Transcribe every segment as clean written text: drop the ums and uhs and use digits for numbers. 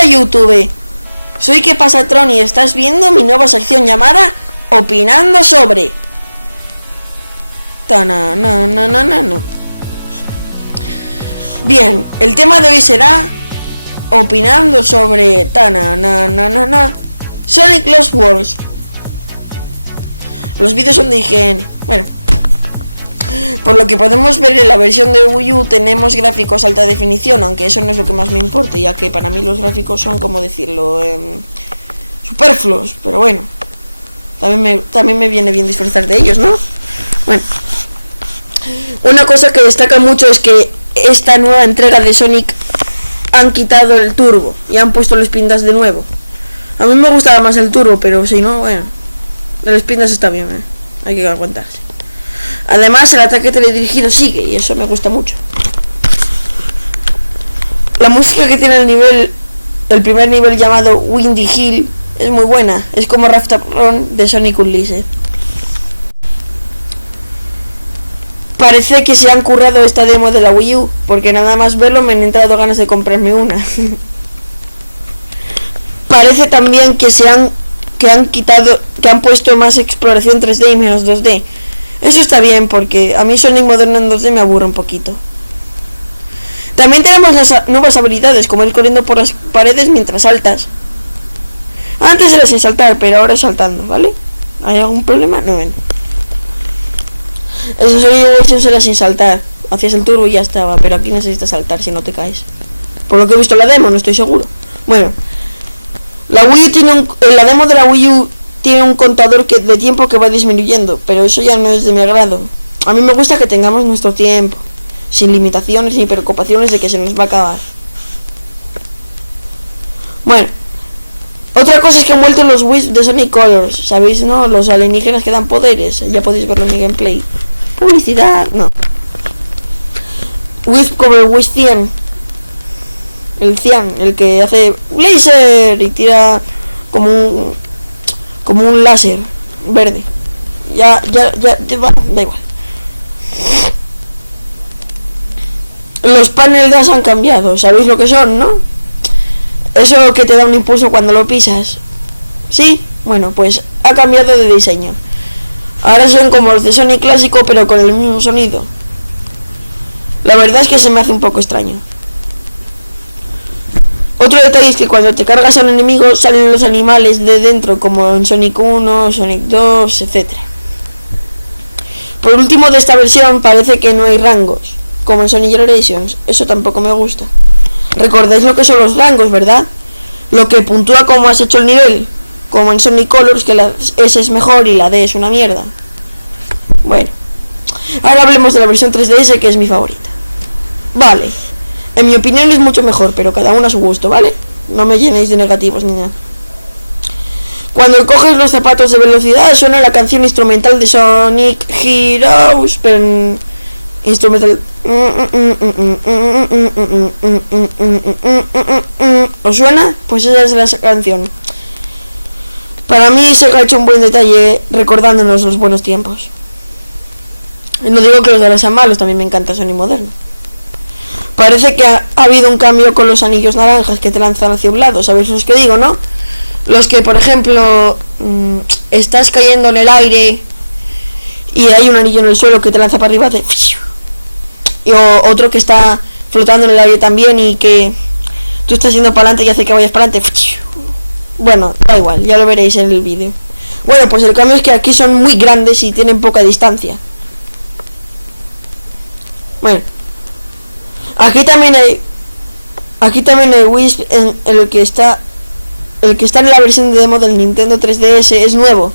Hola YouTube, soy ¿Qué pasa Tron? Y estás viendo mi nueva sección llamada Opinando sobre. No. Bien, el tema de hoy será opinando sobre Sonic Lost Worlds. Los vídeos son de higiene. Bueno, por lo que podemos ver en la versión de Wii U tenemos gráficos alta definición, aunque eso no es lo que más me importa, ya que para mí los gráficos son, como decirlo, superfluos, pero bueno, también me viene bien disfrutar de ellos, ¿no? Bueno, una cosa que destaca mucho es que esta nueva entrega de Sonic han quitado el turbo y han puesto los pintas de nuevo. A mí me gustaba más el turbo, pero si no, bueno, los pintas está bien, hay que aguantarse. Además, el ataque teledirigido sigue y eso me gusta mucho. La música que tiene el primer nivel llamado Windy Hill es muy buena. Es como Raftaron de Sonic Unleashed. Parece que se han currado esta demo de la Wii U, porque nada más verlo me han entrado ganas de comprarme una. Parece también que han puesto más exploración 3D y menos 2D. Eso está bien, porque a mí Sonic moderno en 2D me aburre un poquito. También tenemos las nuevas habilidades, como ir corriendo por las paredes mientras saltas. Antes era sin saltar, pero ahora es saltando, ¿vale? ¿Hay algún problema? No, ven. Eso era sin saltar. Hacías el turbo y ya estaba, pero aquí necesitas saltar si no te caes. Por lo que he visto en la demo, no estoy seguro. Bueno, la Wii U la demo de la Wii U tiene un contador de tiempo que va disminuyendo, pero eso ya no es de mi agrado. A mí me gusta que tengamos nuestro tiempo, sin limitaciones ni preocupaciones de que se nos va a acabar. Bueno, otra cosa es que han vuelto los Wisp de Sonic Colors, ¿sabéis, no? Los alienígenas que dan poderes, ya podéis verlo en mi gameplay. Publicidad, no. Wisp como el Wisp 100. El 100, el que hace laser y tira como un láser verde. Ya da igual. Los paneles han cambiado, ¿sabéis lo que son, no? Eso que te da un impulso cuando lo pisas. ¿Sí? Bueno, pues ha cambiado de diseño. Ahora son como los de Sonic clásico, pero con el mismo sonido. La verdad es que se me hace un poco extraño. Otro detalle es que cuando te cargas a un enemigo salen los animales de dentro, como en Sonic 1, Sonic 2, etc. Por último, de esta versión parece que no hay rangos, como en Sonic Generations. Eso tampoco me gusta. Recordáis lo que son los rangos, ¿verdad? Lo que puntúa cómo has hecho el nivel, como en Sonic Colors, que la S es mejor y la D es una mierda. Bueno, ahora hablemos de la versión 3DS, que es mi favorita. Vale, en mi opinión es mucho mejor, pero cada uno a su gusto, ¿vale? No me llenéis de negativos ni nada. Cuando coges los zapatos de velocidad suena la canción instrumental de Sonic Heroes, pero en instrumental. ¿Os suena? Pues esa es la canción. Para mí se ha hecho un buen detalle recordándonos los buenos tiempos. Y no digo que los de ahora sean malos, también me encanta Sonic moderno. Parece que ha habido un cambio con los anillos naranjas que te lanzan hacia un lado, ¿sabéis los que digo, no? Los que, por ejemplo, estás cayendo en el aire y hay un anillo en el suelo que te lanza para arriba, y otro que está flotando en el aire también y que tú estás yendo para adelante y hace que vayas para adelante. Bueno, da igual, ya lo veréis en el vídeo. Bueno, pues el cambio es que aquí son muy grandes y tienen poca distancia. Bueno, aquí también hay Wisp en el que está en la versión de demo del Nintendo 3DS es nuevo.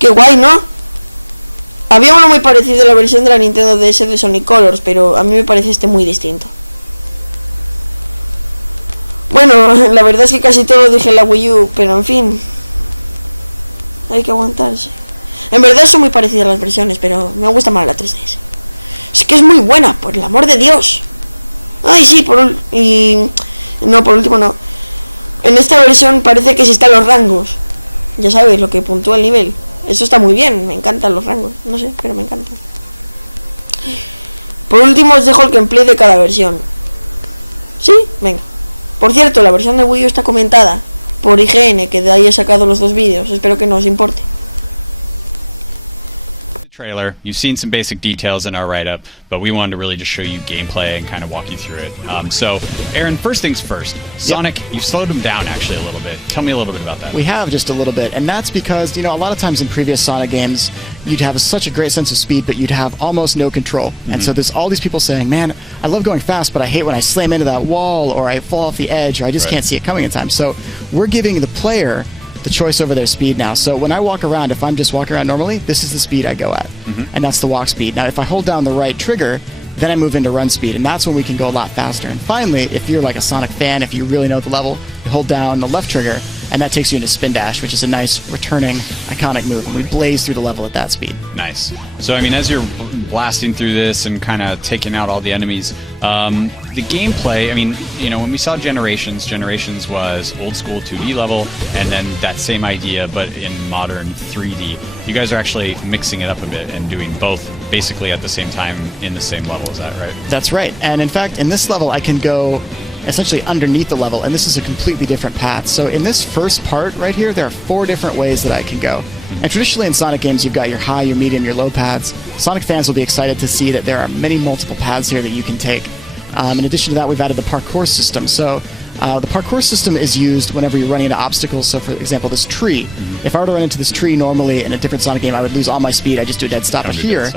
Qué guay, ¿no? Había uno muy parecido a la versión de la Nintendo DS de Sonic Colors, pero a mí me parece este muy distinto. Bueno, la verdad es que casi todo lo dije en la Wii U, pero en fin, hay que aguantarse. En verdad son muy parecidas las versiones, pero me gusta más la 3DS. Es que es muy buena, por el amor de Dios. Ay, sí, por último no. En esta versión parece que sí están los rangos. Ya sabéis, lo que puntúa el nivel. Eso está muy bien, me encantan los rangos. No sé, pero me encantan. Por último os dejo el gameplay de cada versión. ¿Sí? Venga. Por cierto, la versión de Wii U está comentada por IGN, que de ahí he sacado los 2 vídeos. Espero que no os importe. Trailer. You've seen some basic details in our write-up, but we wanted to really just show you gameplay and kind of walk you through it. So, Aaron, first things first. Sonic, you've slowed him down actually a little bit. Tell me a little bit about that. We have just a little bit, and that's because, you know, a lot of times in previous Sonic games, you'd have such a great sense of speed, but you'd have almost no control. And so there's all these people saying, man, I love going fast, but I hate when I slam into that wall, or I fall off the edge, or I just can't see it coming in time. So we're giving the player the choice over their speed now. So when I walk around, if I'm just walking around normally, this is the speed I go at. And that's the walk speed. Now, if I hold down the right trigger, then I move into run speed, and that's when we can go a lot faster. And finally, if you're like a Sonic fan, if you really know the level, you hold down the left trigger, and that takes you into spin dash, which is a nice returning iconic move, and we blaze through the level at that speed. Nice. So I mean, as you're blasting through this and kind of taking out all the enemies, the gameplay, I mean, you know, when we saw Generations was old school 2D level, and then that same idea but in modern 3D. You guys are actually mixing it up a bit and doing both basically at the same time in the same level, is that right? That's right. And in fact, in this level I can go essentially underneath the level, and this is a completely different path. So in this first part right here, there are 4 different ways that I can go. And traditionally in Sonic games, you've got your high, your medium, your low paths. Sonic fans will be excited to see that there are many multiple paths here that you can take. In addition to that, we've added the parkour system. So the parkour system is used whenever you're running into obstacles. So for example, this tree. If I were to run into this tree normally in a different Sonic game, I would lose all my speed. I just do a dead stop. But here,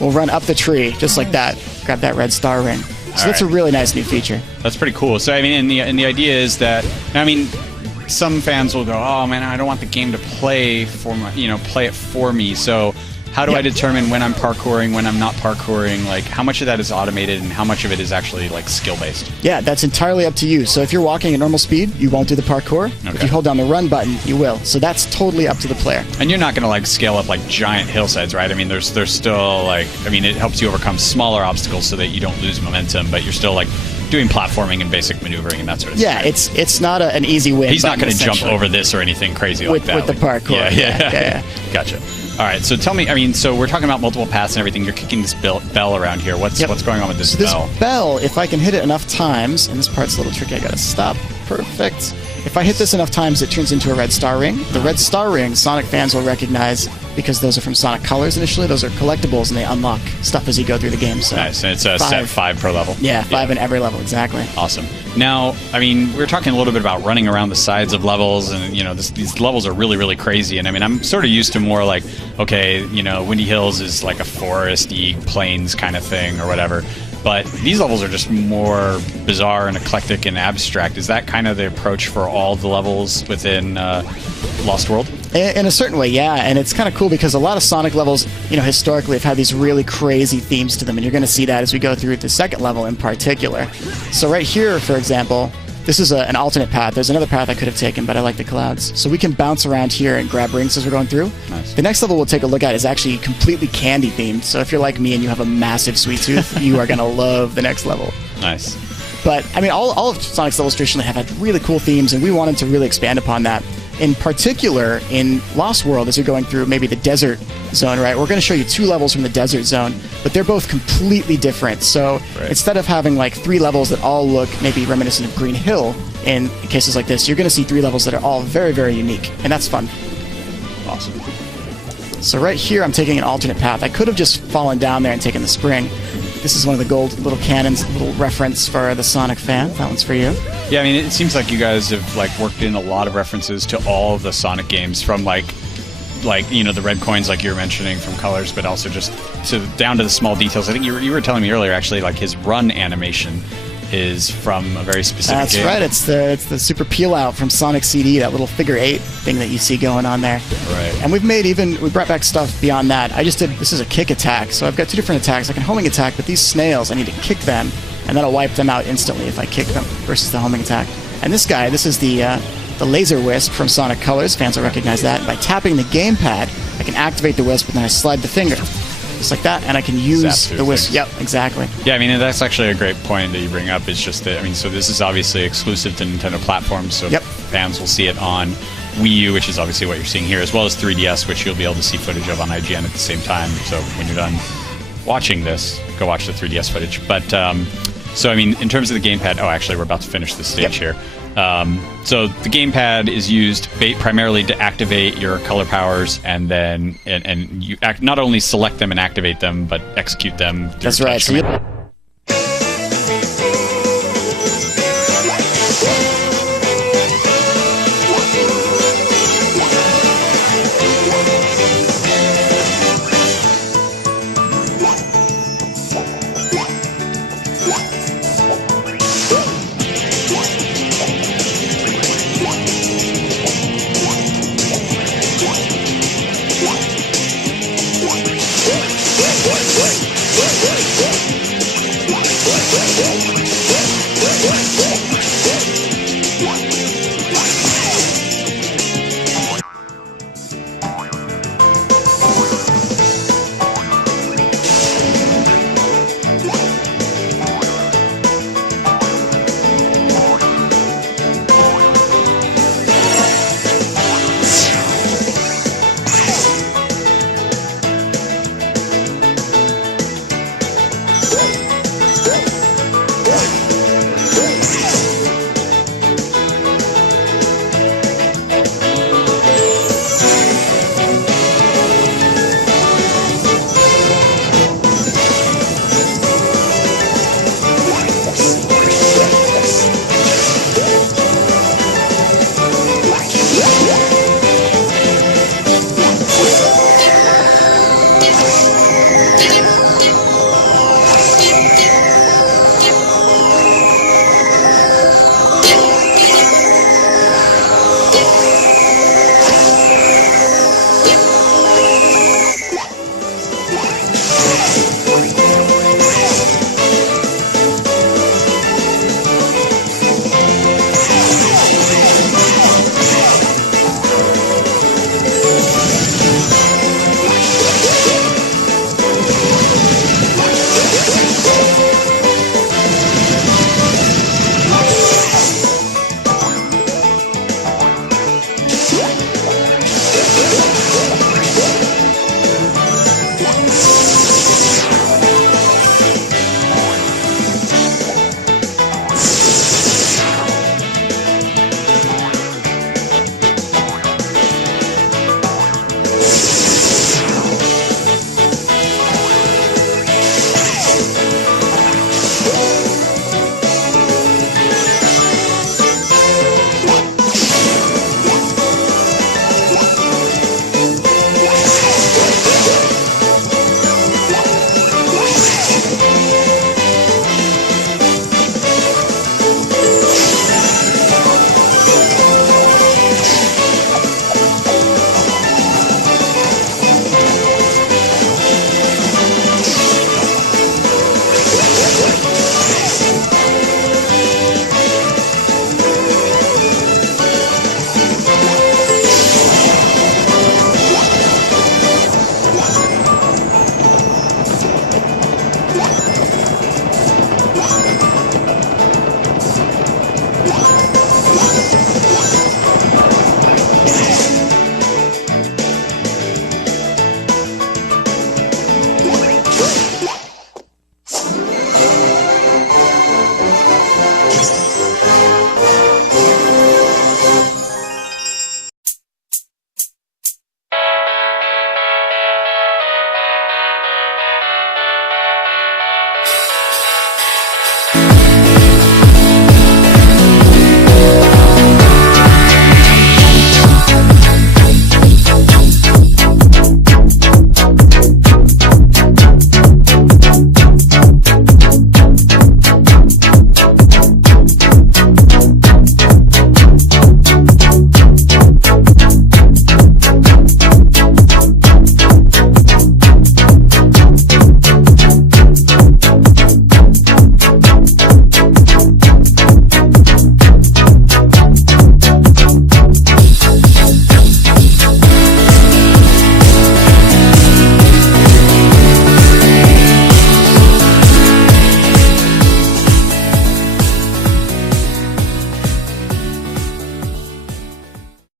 we'll run up the tree just like that, grab that red star ring. So that's a really nice new feature. That's pretty cool. So I mean, and the idea is that, I mean, some fans will go, oh man, I don't want the game to play for my, you know, play it for me. So how do I determine when I'm parkouring, when I'm not parkouring? Like, how much of that is automated and how much of it is actually like skill based? Yeah, that's entirely up to you. So if you're walking at normal speed, you won't do the parkour. If you hold down the run button, you will. So that's totally up to the player. And you're not going to like scale up like giant hillsides, right? I mean, there's still like, I mean, it helps you overcome smaller obstacles so that you don't lose momentum, but you're still like doing platforming and basic maneuvering and that sort of stuff. Yeah, it's not an easy win. He's not going to jump over this or anything crazy like that. With the parkour. Yeah. Gotcha. All right, so tell me, I mean, so we're talking about multiple paths and everything. You're kicking this bell around here. What's going on with this bell? This bell, if I can hit it enough times, and this part's a little tricky, I gotta stop. Perfect. If I hit this enough times, it turns into a red star ring. The red star ring, Sonic fans will recognize because those are from Sonic Colors initially. Those are collectibles, and they unlock stuff as you go through the game. So nice, and it's a set 5 per level. Yeah, 5 in every level, exactly. Awesome. Now, I mean, we were talking a little bit about running around the sides of levels, and, you know, these levels are really, really crazy. And, I mean, I'm sort of used to more like, okay, you know, Windy Hills is like a foresty plains kind of thing or whatever. But these levels are just more bizarre and eclectic and abstract. Is that kind of the approach for all the levels within Lost World? In a certain way, yeah. And it's kind of cool because a lot of Sonic levels, you know, historically have had these really crazy themes to them. And you're going to see that as we go through the second level in particular. So right here, for example, this is an alternate path. There's another path I could have taken, but I like the clouds. So we can bounce around here and grab rings as we're going through. Nice. The next level we'll take a look at is actually completely candy themed. So if you're like me and you have a massive sweet tooth, you are going to love the next level. Nice. But, I mean, all of Sonic's levels traditionally have had really cool themes, and we wanted to really expand upon that. In particular, in Lost World, as you're going through maybe the desert zone, right, we're going to show you 2 levels from the desert zone, but they're both completely different. So instead of having like 3 levels that all look maybe reminiscent of Green Hill, in cases like this, you're going to see 3 levels that are all very, very unique, and that's fun. Awesome. So right here, I'm taking an alternate path. I could have just fallen down there and taken the spring. This is one of the gold little cannons, little reference for the Sonic fan. That one's for you. Yeah, I mean, it seems like you guys have like worked in a lot of references to all the Sonic games, from like you know, the red coins like you were mentioning from Colors, but also just down to the small details. I think you were telling me earlier actually, like his run animation is from a very specific game. That's right. It's the super peel out from Sonic CD, that little figure 8 thing that you see going on there. Right. And we brought back stuff beyond that. This is a kick attack, so I've got 2 different attacks. I can homing attack, but these snails, I need to kick them, and that'll wipe them out instantly if I kick them versus the homing attack. And this guy, this is the laser wisp from Sonic Colors. Fans will recognize that. By tapping the gamepad, I can activate the wisp, and then I slide the finger. Just like that, and I can use the wisp. Yep, exactly. Yeah, I mean, that's actually a great point that you bring up. It's just that, I mean, so this is obviously exclusive to Nintendo platforms, so fans will see it on Wii U, which is obviously what you're seeing here, as well as 3DS, which you'll be able to see footage of on IGN at the same time. So when you're done watching this, go watch the 3DS footage. But So, I mean, in terms of the gamepad, oh, actually, we're about to finish this stage here. So the gamepad is used primarily to activate your color powers, and then and you not only select them and activate them, but execute them. That's right. So